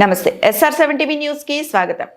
నమస్తే SR7 TV news కి స్వాగతం.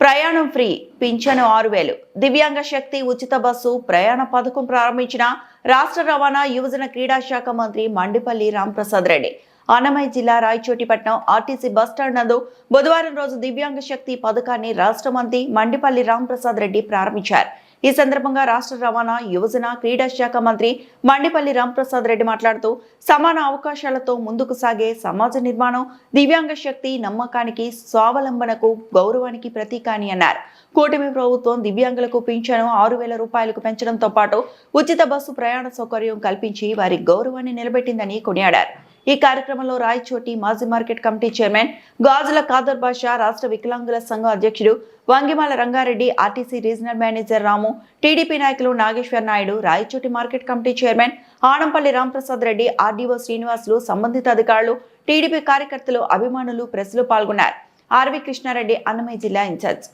ప్రయాణం ఫ్రీ, పింఛను 6000, దివ్యాంగ శక్తి ఉచిత బస్సు ప్రయాణ పథకం ప్రారంభించిన రాష్ట్ర రవాణా యువజన క్రీడా శాఖ మంత్రి మండిపల్లి రాంప్రసాద్ రెడ్డి. అన్నమయ్య జిల్లా రాయచోటిపట్నం ఆర్టీసీ బస్టాండ్ నందు బుధవారం రోజు దివ్యాంగ శక్తి పథకాన్ని రాష్ట్ర మంత్రి మండిపల్లి రాంప్రసాద్ రెడ్డి ప్రారంభించారు. ఈ సందర్భంగా రాష్ట్ర రవాణా యువజన క్రీడా శాఖ మంత్రి మండిపల్లి రాంప్రసాద్ రెడ్డి మాట్లాడుతూ సమాన అవకాశాలతో ముందుకు సాగే సమాజ నిర్మాణం దివ్యాంగ శక్తి నమ్మకానికి, స్వావలంబనకు, గౌరవానికి ప్రతీక అని అన్నారు. కూటమి ప్రభుత్వం దివ్యాంగులకు పింఛను 6000 రూపాయలకు పెంచడంతో పాటు ఉచిత బస్సు ప్రయాణ సౌకర్యం కల్పించి వారి గౌరవాన్ని నిలబెట్టిందని కొనియాడారు. ఈ కార్యక్రమంలో రాయచోటి మాజీ market committee chairman Gajula Khader Basha, రాష్ట్ర వికలాంగుల సంఘం అధ్యక్షుడు Vangimala Ranga Reddy, RTC regional manager Ramu, TDP నాయకులు Nageswar Naidu, Rayachoti market committee chairman Anampalli Ramprasad Reddy, RDO Srinivasulu, సంబంధిత అధికారులు, టీడీపీ కార్యకర్తలు, అభిమానులు, ప్రెస్లు పాల్గొన్నారు. ఆర్వి కృష్ణారెడ్డి, అన్నమయ్య జిల్లా ఇన్ఛార్జ్.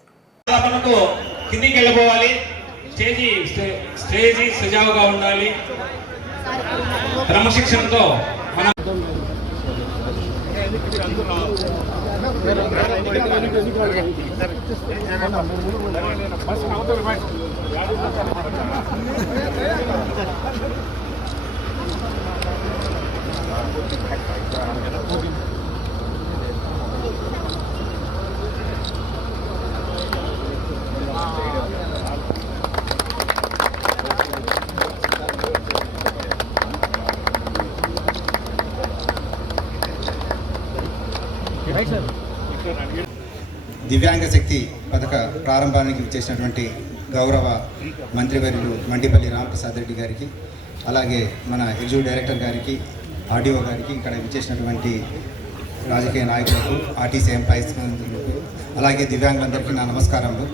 సజావుగా ఉండాలి, క్రమశిక్షణతో దివ్యాంగ శక్తి పథక ప్రారంభానికి చేసినటువంటి గౌరవ మంత్రివర్యులు మండిపల్లి రాంప్రసాద్ రెడ్డి గారికి, అలాగే మన ఎగ్జిక్యూటివ్ డైరెక్టర్ గారికి, ఆర్డీఓ గారికి, ఇక్కడ విచ్చేసినటువంటి రాజకీయ నాయకులకు, ఆర్టీసీ ఎంప్లాయీస్, అలాగే దివ్యాంగులందరికీ నా నమస్కారములు.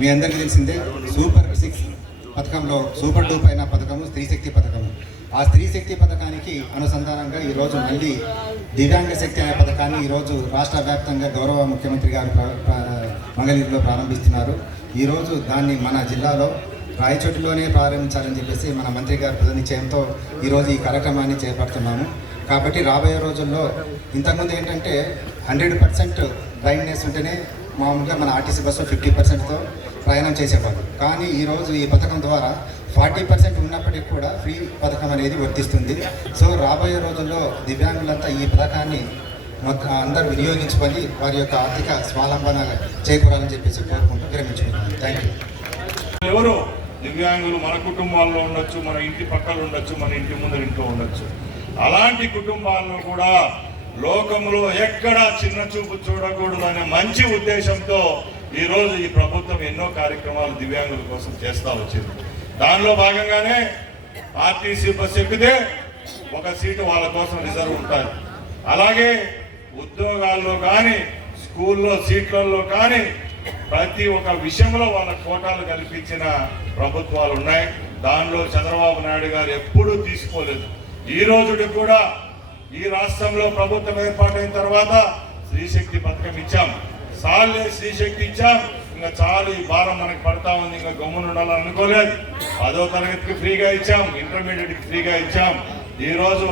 మీ అందరికీ తెలిసిందే, సూపర్ 6 పథకంలో సూపర్ 2 పైన పథకము స్త్రీ శక్తి పథకము. ఆ స్త్రీ శక్తి పథకానికి అనుసంధానంగా ఈరోజు మళ్ళీ దివ్యాంగ శక్తి అనే పథకాన్ని ఈరోజు రాష్ట్ర వ్యాప్తంగా గౌరవ ముఖ్యమంత్రి గారు మంగళగిరిలో ప్రారంభిస్తున్నారు. ఈరోజు దాన్ని మన జిల్లాలో రాయచోటిలోనే ప్రారంభించాలని చెప్పేసి మన మంత్రి గారు ప్రధాన నిశ్చయంతో ఈరోజు ఈ కార్యక్రమాన్ని చేపడుతున్నాము. కాబట్టి రాబోయే రోజుల్లో ఇంతకుముందు ఏంటంటే 100% బ్లైండ్నెస్ ఉంటేనే మామూలుగా మన ఆర్టీసీ బస్సు 50%తో ప్రయాణం చేసేవాళ్ళు. కానీ ఈరోజు ఈ పథకం ద్వారా 40% ఉన్నప్పటికీ కూడా ఫ్రీ పథకం అనేది వర్తిస్తుంది. సో రాబోయే రోజుల్లో దివ్యాంగులంతా ఈ పథకాన్ని అందరూ వినియోగించుకొని వారి యొక్క ఆర్థిక స్వావలంబన చేకూరాలని చెప్పేసి కోరుకుంటూ విరమించుకున్నాను. Thank you. ఎవరు దివ్యాంగులు మన కుటుంబాల్లో ఉండొచ్చు, మన ఇంటి పక్కన ఉండొచ్చు, మన ఇంటి ముందర ఇంట్లో ఉండొచ్చు. అలాంటి కుటుంబాలను కూడా లోకంలో ఎక్కడా చిన్న చూపు చూడకూడదు అనే మంచి ఉద్దేశంతో ఈరోజు ఈ ప్రభుత్వం ఎన్నో కార్యక్రమాలు దివ్యాంగుల కోసం చేస్తూ వచ్చింది. దానిలో భాగంగానే ఆర్టీసీ బస్సు ఎక్కితే ఒక సీటు వాళ్ళ కోసం రిజర్వ్ ఉంటుంది. అలాగే ఉద్యోగాల్లో కానీ, స్కూల్లో సీట్లలో కానీ ప్రతి ఒక్క విషయంలో వాళ్ళ కోటాలు కల్పించిన ప్రభుత్వాలు ఉన్నాయి. దానిలో చంద్రబాబు నాయుడు గారు ఎప్పుడూ తీసుకోలేదు. ఈ రోజుకి కూడా ఈ రాష్ట్రంలో ప్రభుత్వం ఏర్పాటైన తర్వాత స్త్రీశక్తి పథకం ఇచ్చాం, సాలే స్త్రీశక్తి ఇచ్చాం. ఇంకా చాలు, ఈ భారం మనకు పడతా ఉంది, ఇంకా గమ్మున ఉండాలని అనుకోలేదు. 10వ తరగతికి ఫ్రీగా ఇచ్చాం, ఇంటర్మీడియట్కి ఫ్రీగా ఇచ్చాం. ఈరోజు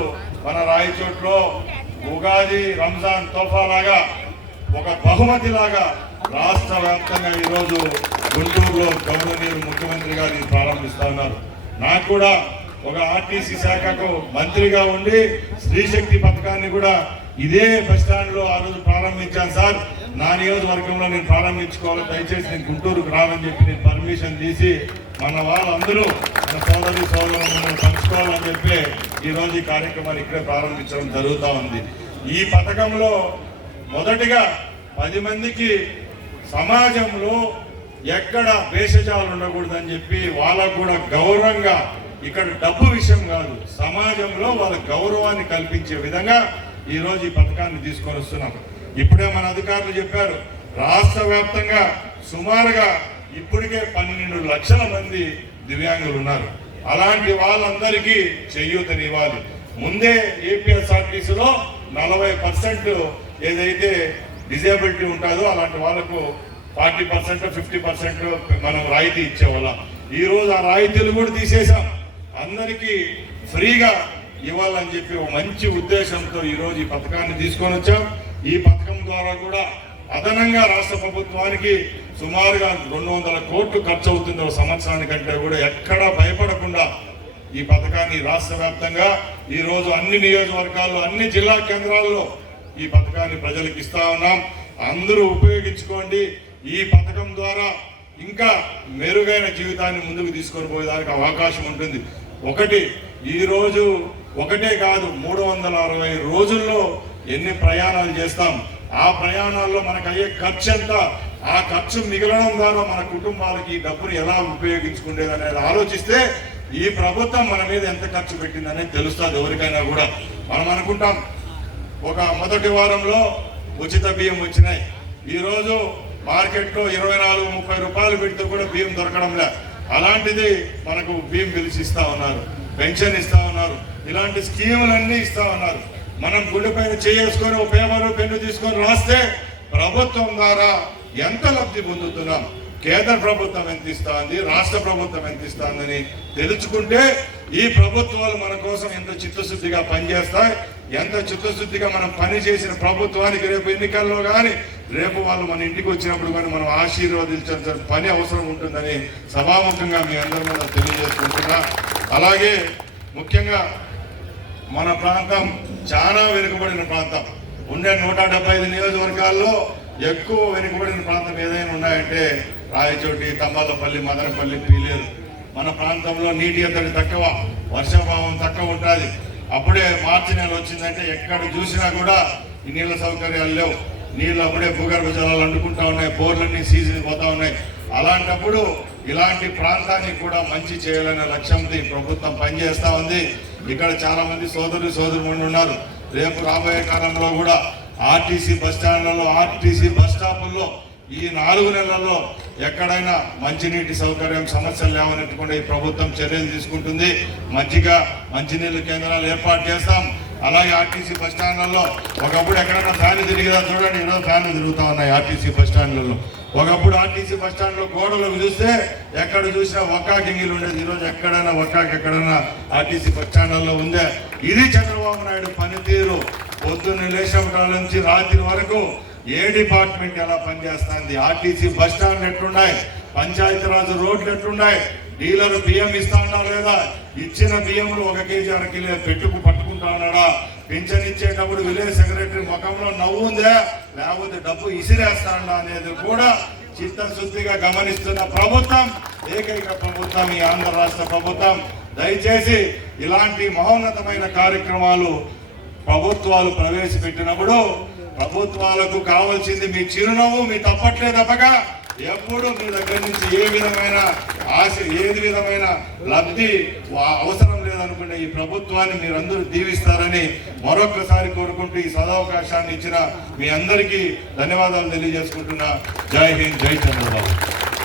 మన రాయచోట్లో ఉగాది, రంజాన్ తోఫా లాగా ఒక బహుమతి లాగా రాష్ట్ర వ్యాప్తంగా ఈరోజు గుంటూరులో గవర్నర్ ముఖ్యమంత్రి గారు ఇది ప్రారంభిస్తా ఉన్నారు. నాకు కూడా ఒక ఆర్టీసీ శాఖకు మంత్రిగా ఉండి స్త్రీశక్తి పథకాన్ని కూడా ఇదే బస్టాండ్లో ఆ రోజు ప్రారంభించాను. సార్, నా నియోజకవర్గంలో నేను ప్రారంభించుకోవాలి, దయచేసి నేను గుంటూరుకు రావాలని చెప్పి నేను పర్మిషన్ తీసి మన వాళ్ళందరూ మన సోదరులను పంచుకోవాలని చెప్పి ఈరోజు ఈ కార్యక్రమాన్ని ఇక్కడే ప్రారంభించడం జరుగుతూ ఉంది. ఈ పథకంలో మొదటిగా 10 మందికి సమాజంలో ఎక్కడ భేషజాలు ఉండకూడదని చెప్పి వాళ్ళకు కూడా గౌరవంగా, ఇక్కడ డబ్బు విషయం కాదు, సమాజంలో వాళ్ళ గౌరవాన్ని కల్పించే విధంగా ఈరోజు ఈ పథకాన్ని తీసుకొని వస్తున్నాం. ఇప్పుడే మన అధికారులు చెప్పారు, రాష్ట్ర వ్యాప్తంగా సుమారుగా ఇప్పటికే 12 లక్షల మంది దివ్యాంగులు ఉన్నారు. అలాంటి వాళ్ళందరికీ చేయూతనివ్వాలి. ముందే ఏపీఎస్ఆర్టీసీలో 40% ఏదైతే డిజేబిలిటీ ఉంటుందో అలాంటి వాళ్ళకు 40%, 50% మనం రాయితీ ఇచ్చేవాళ్ళం. ఈరోజు ఆ రాయితీలు కూడా తీసేసాం, అందరికీ ఫ్రీగా ఇవ్వాలని చెప్పి ఒక మంచి ఉద్దేశంతో ఈరోజు ఈ పథకాన్ని తీసుకొని వచ్చాం. ఈ పథకం ద్వారా కూడా అదనంగా రాష్ట్ర ప్రభుత్వానికి సుమారుగా 200 కోట్లు ఖర్చు అవుతుంది ఒక సంవత్సరానికంటే కూడా ఎక్కడా భయపడకుండా ఈ పథకాన్ని రాష్ట్ర వ్యాప్తంగా ఈ రోజు అన్ని నియోజకవర్గాల్లో అన్ని జిల్లా కేంద్రాల్లో ఈ పథకాన్ని ప్రజలకు ఇస్తా ఉన్నాం. అందరూ ఉపయోగించుకోండి. ఈ పథకం ద్వారా ఇంకా మెరుగైన జీవితాన్ని ముందుకు తీసుకొని పోయేదానికి అవకాశం ఉంటుంది. ఈ రోజు ఒకటే కాదు, 360 రోజుల్లో ఎన్ని ప్రయాణాలు చేస్తాం, ఆ ప్రయాణాల్లో మనకు అయ్యే ఖర్చు ఎంత, ఆ ఖర్చు మిగలడం ద్వారా మన కుటుంబాలకి ఈ డబ్బును ఎలా ఉపయోగించుకునేది అనేది ఆలోచిస్తే ఈ ప్రభుత్వం మన మీద ఎంత ఖర్చు పెట్టిందనేది తెలుస్తుంది ఎవరికైనా కూడా. మనం అనుకుంటాం ఒక మొదటి వారంలో ఉచిత బియ్యం వచ్చినాయి, ఈరోజు మార్కెట్లో 24-30 రూపాయలు పెడితే కూడా బియ్యం దొరకడం లే. అలాంటిది మనకు బియ్యం పిలిచి ఇస్తా ఉన్నారు, పెన్షన్ ఇస్తా ఉన్నారు, ఇలాంటి స్కీములన్నీ ఇస్తా ఉన్నారు. మనం గుండె పైన చేసుకొని ఒక పేపరు పెన్ను తీసుకొని రాస్తే ప్రభుత్వం ద్వారా ఎంత లబ్ధి పొందుతున్నాం, కేంద్ర ప్రభుత్వం ఎంత ఇస్తుంది, రాష్ట్ర ప్రభుత్వం ఎంత ఇస్తుందని తెలుసుకుంటే ఈ ప్రభుత్వాలు మన కోసం ఎంత చిత్తశుద్ధిగా పనిచేస్తాయి, ఎంత చిత్తశుద్ధిగా మనం పని చేసిన ప్రభుత్వానికి రేపు ఎన్నికల్లో కానీ రేపు వాళ్ళు మన ఇంటికి వచ్చినప్పుడు కానీ మనం ఆశీర్వదించాల్సిన పని అవసరం ఉంటుందని సభాముఖంగా మీ అందరి మీద తెలియజేసుకుంటున్నా. అలాగే ముఖ్యంగా మన ప్రాంతం చాలా వెనుకబడిన ప్రాంతం. ఉండే 175 నియోజకవర్గాల్లో ఎక్కువ వెనుకబడిన ప్రాంతం ఏదైనా ఉన్నాయంటే రాయచోటి, తమ్మాలపల్లి, మదనపల్లి, పీలేరు. మన ప్రాంతంలో నీటి ఎద్దడి తక్కువ, వర్షాభావం తక్కువ ఉంటుంది. అప్పుడే మార్చి నెల వచ్చిందంటే ఎక్కడ చూసినా కూడా ఈ నీళ్ళ సౌకర్యాలు లేవు, నీళ్ళు అప్పుడే భూగర్భ జలాలు అంటుకుంటా ఉన్నాయి, బోర్లన్నీ సీజన్ పోతా ఉన్నాయి. అలాంటప్పుడు ఇలాంటి ప్రాంతానికి కూడా మంచి చేయాలనే లక్ష్యంతో ప్రభుత్వం పనిచేస్తూ ఉంది. ఇక్కడ చాలా మంది సోదరులు ఉన్నారు. రేపు రాబోయే కాలంలో కూడా ఆర్టీసీ బస్ స్టాండ్లలో, ఆర్టీసీ బస్ స్టాపుల్లో ఈ 4 నెలల్లో ఎక్కడైనా మంచినీటి సౌకర్యం సమస్యలు లేవనెత్తకుండా ఈ ప్రభుత్వం చర్యలు తీసుకుంటుంది. మంచినీళ్ళ కేంద్రాలు ఏర్పాటు చేస్తాం. అలాగే ఆర్టీసీ బస్ స్టాండ్లలో ఒకప్పుడు ఎక్కడైనా ఫ్యాన్లు తిరిగిదా చూడండి, ఈరోజు ఫ్యాన్లు తిరుగుతూ ఉన్నాయి ఆర్టీసీ బస్ స్టాండ్లలో. ఒకప్పుడు ఆర్టీసీ బస్ స్టాండ్లో గోడలకు చూస్తే ఎక్కడ చూసినా ఒక్కా గింగిలు ఉండేది, ఈరోజు ఎక్కడైనా ఎక్కడైనా ఆర్టీసీ బస్ స్టాండ్లలో ఉందే. ఇది చంద్రబాబు నాయుడు పనితీరు. పొద్దున్న లేచినప్పటి నుంచి రాత్రి వరకు ఏ డిపార్ట్మెంట్ ఎలా పనిచేస్తుంది, ఆర్టీసీ బస్ స్టాండ్ ఎట్లున్నాయి, పంచాయతీరాజ్ రోడ్లు ఎట్లున్నాయి, డీలర్ బియ్యం ఇస్తా ఉన్నా లేదా, ఇచ్చిన బియ్యంలో 1 కేజీ 1 కిలో పట్టుకుంటా ఉన్నాడా, పింఛన్ ఇచ్చేటప్పుడు విలేజ్ సెక్రటరీ ముఖంలో నవ్వు ఉందా లేకపోతే డబ్బు ఇసిరేస్తాడా అనేది కూడా చిత్తశుద్ధిగా గమనిస్తున్న ప్రభుత్వం, ఏకైక ప్రభుత్వం ఈ ఆంధ్ర రాష్ట్ర ప్రభుత్వం. దయచేసి ఇలాంటి మహోన్నతమైన కార్యక్రమాలు ప్రభుత్వాలు ప్రవేశపెట్టినప్పుడు ప్రభుత్వాలకు కావాల్సింది మీ చిరునవ్వు, మీ తప్పట్లే తప్పగా ఎప్పుడు మీ దగ్గర నుంచి ఏ విధమైన ఆశ, ఏది విధమైన లబ్ధి అవసరం లేదనుకుంటే ఈ ప్రభుత్వాన్ని మీరందరూ దీవిస్తారని మరొకసారి కోరుకుంటూ ఈ సదవకాశాన్ని ఇచ్చిన మీ అందరికీ ధన్యవాదాలు తెలియజేసుకుంటున్నా. జై హింద్, జై చంద్రబాబు.